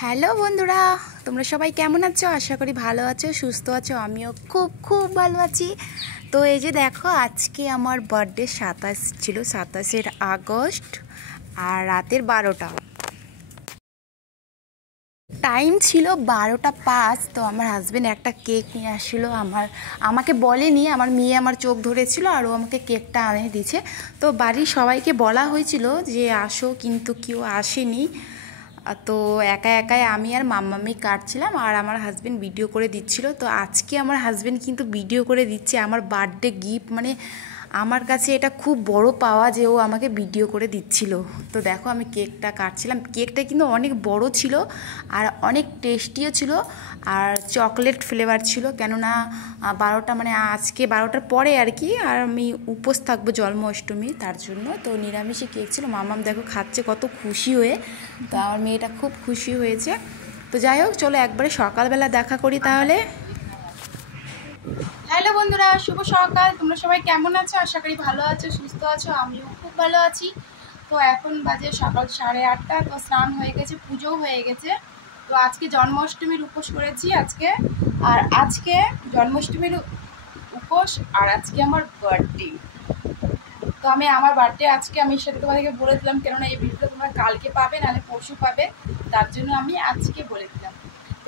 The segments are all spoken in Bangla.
হ্যালো বন্ধুরা, তোমরা সবাই কেমন আছো? আশা করি ভালো আছো, সুস্থ আছো। আমিও খুব খুব ভালো আছি। তো এই যে দেখো, আজকে আমার বার্থডে 27 ছিল, 27শে আগস্ট, আর রাতের 12টা, টাইম ছিল 12টা 5। তো আমার হাজব্যান্ড একটা কেক নিয়ে আসছিলো। আমাকে বলেনি, আমার মেয়ে আমার চোখ ধরেছিল আর ও আমাকে কেকটা আনে দিয়েছে। তো বাড়ির সবাইকে বলা হয়েছিল যে আসো, কিন্তু কেউ আসেনি। তো একা একাই আমি আর মাম্মামি কাটছিলাম, আর আমার হাজব্যান্ড ভিডিও করে দিচ্ছিল। তো আজকে আমার হাজব্যান্ড কিন্তু ভিডিও করে দিচ্ছে আমার বার্থডে গিফট। মানে আমার কাছে এটা খুব বড় পাওয়া যে ও আমাকে ভিডিও করে দিচ্ছিল। তো দেখো, আমি কেকটা কাটছিলাম। কেকটা কিন্তু অনেক বড় ছিল আর অনেক টেস্টিও ছিল, আর চকলেট ফ্লেভার ছিল। কেননা 12টা, মানে আজকে 12টার পরে আর কি, আর আমি উপোস থাকবো জন্মাষ্টমী, তার জন্য। তো নিরামিষে কেক ছিল। মামাম দেখো খাচ্ছে কত খুশি হয়ে। তো আমার মেয়েটা খুব খুশি হয়েছে। তো যাই হোক, চলো একবারে সকালবেলা দেখা করি তাহলে। হ্যালো বন্ধুরা, শুভ সকাল। তোমরা সবাই কেমন আছো? আশা করি ভালো আছো, সুস্থ আছো। আমিও খুব ভালো আছি। তো এখন বাজে সকাল 8:30। তো স্নান হয়ে গেছে, পুজোও হয়ে গেছে। তো আজকে জন্মাষ্টমীর উপোস করেছি আজকে। আর আজকে জন্মাষ্টমীর উপোস, আর আজকে আমার বার্থডে। তো আমি আমার বার্থডে আজকে আমি সেটা তোমাদেরকে বলে দিলাম, কেননা এই ভিডিওটা তোমরা কালকে পাবে, নাহলে পরশু পাবে, তার জন্য আমি আজকে বলে দিলাম।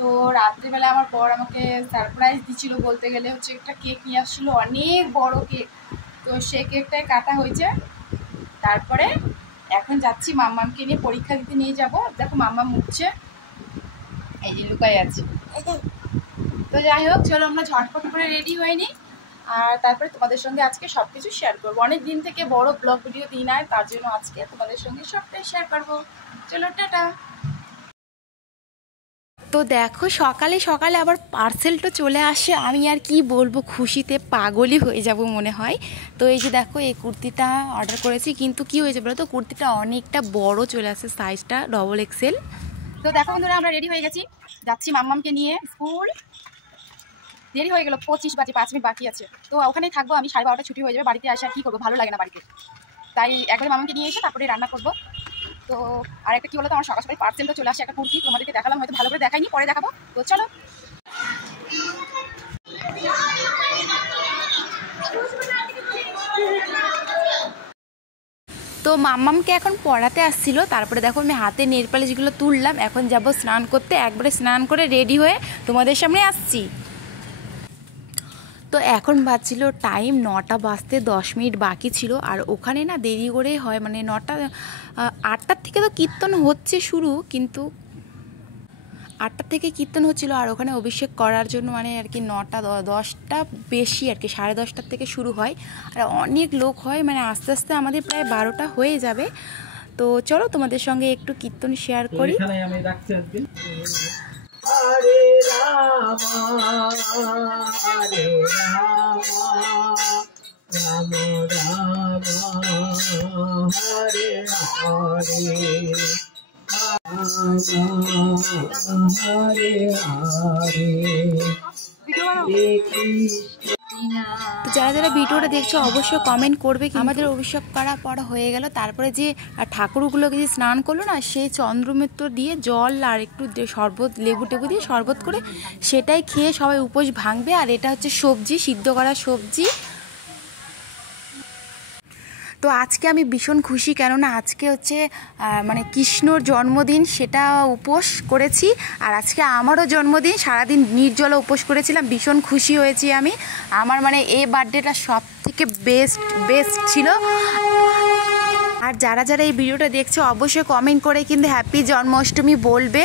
তো রাত্রিবেলা আমার বর আমাকে সারপ্রাইজ দিচ্ছিল, বলতে গেলে হচ্ছে একটা কেক নিয়ে আসছিলো, অনেক বড় কেক। তো সেই কেকটাই কাটা হয়েছে। তারপরে এখন যাচ্ছি মাম্মামকে নিয়ে পরীক্ষা দিতে নিয়ে যাব। দেখো মাম্মাম উঠছে, এই যে লুকাই আছে। তো যাই হোক, চলো আমরা ঝটপট করে রেডি হয়নি, আর তারপরে তোমাদের সঙ্গে আজকে সব কিছু শেয়ার করবো। অনেক দিন থেকে বড় ব্লগ ভিডিও দিই না, তার জন্য আজকে তোমাদের সঙ্গে সবটাই শেয়ার করবো। চলো টাটা। তো দেখো, সকালে সকালে আবার পার্সেলটা চলে আসে। আমি আর কি বলবো, খুশিতে পাগলই হয়ে যাব মনে হয়। তো এই যে দেখো, এই কুর্তিটা অর্ডার করেছি, কিন্তু কি হয়েছে বলো তো, কুর্তিটা অনেকটা বড় চলে আসে, সাইজটা XXL। তো দেখো বন্ধুরা, আমরা রেডি হয়ে গেছি, যাচ্ছি মাম্মামকে নিয়ে স্কুল। দেরি হয়ে গেল, 25 বাজে, 5 মিনিট বাকি আছে। তো ওখানেই থাকবো আমি, 12:30 ছুটি হয়ে যাবে। বাড়িতে আসে আর কি করবো, ভালো লাগে না বাড়িতে, তাই একবারে মামাকে নিয়ে এসে তারপরে রান্না করবো। তো আর একটা কি বলতো, আমার সকাল সকাল পার্সেলটা চলে আসে, একটা কুর্তি তোমাদেরকে দেখালাম, হয়তো ভালো করে দেখাইনি, পরে দেখাবো। তো চলো। তো মাম্মামকে এখন পড়াতে আসছিল, তারপরে দেখো আমি হাতে নেল পালিশগুলো তুললাম। এখন যাব স্নান করতে, একবারে স্নান করে রেডি হয়ে তোমাদের সামনে আসছি। তো এখন বাজছিল টাইম 9টা বাজতে 10 মিনিট বাকি ছিল। আর ওখানে না দেরি করে হয়, মানে 8টার থেকে তো কীর্তন হচ্ছে শুরু, কিন্তু 8টার থেকে কীর্তন হচ্ছিলো। আর ওখানে অভিষেক করার জন্য মানে আর কি 9টা 10টা বেশি আর কি, 10:30টার থেকে শুরু হয়। আর অনেক লোক হয়, মানে আস্তে আস্তে আমাদের প্রায় 12টা হয়ে যাবে। তো চলো তোমাদের সঙ্গে একটু কীর্তন শেয়ার করি। হরে রাম হরে রাম রাম রাম হরে হরে হরে হরে। তো যারা যারা ভিডিওটা দেখছো অবশ্যই কমেন্ট করবে। আমাদের অভিষেক করা পড়া হয়ে গেল, তারপরে যে ঠাকুরগুলোকে যে স্নান করলো না, সেই চন্দ্রমিত্র দিয়ে জল আর একটু শরবত, লেবু টেবু দিয়ে শরবত করে সেটাই খেয়ে সবাই উপোস ভাঙবে। আর এটা হচ্ছে সবজি, সিদ্ধ করা সবজি। তো আজকে আমি ভীষণ খুশি, কেননা আজকে হচ্ছে মানে কৃষ্ণর জন্মদিন, সেটা উপোস করেছি। আর আজকে আমারও জন্মদিন, সারাদিন নির্জলা উপোস করেছিলাম, ভীষণ খুশি হয়েছি আমি। আমার মানে এই বার্থডেটা সব থেকে বেস্ট ছিল। আর যারা যারা এই ভিডিওটা দেখছো অবশ্যই কমেন্ট করে কিন্তু হ্যাপি জন্মাষ্টমী বলবে।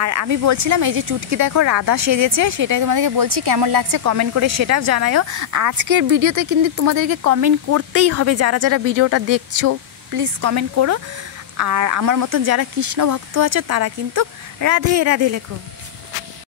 আর আমি বলছিলাম, এই যে চুটকি দেখো রাধা সেজেছে, সেটাই তোমাদেরকে বলছি, কেমন লাগছে কমেন্ট করে সেটাও জানাও। আজকের ভিডিওতে কিন্তু তোমাদেরকে কমেন্ট করতেই হবে, যারা যারা ভিডিওটা দেখছো প্লিজ কমেন্ট করো। আর আমার মতন যারা কৃষ্ণ ভক্ত আছে তারা কিন্তু রাধে রাধে লেখো।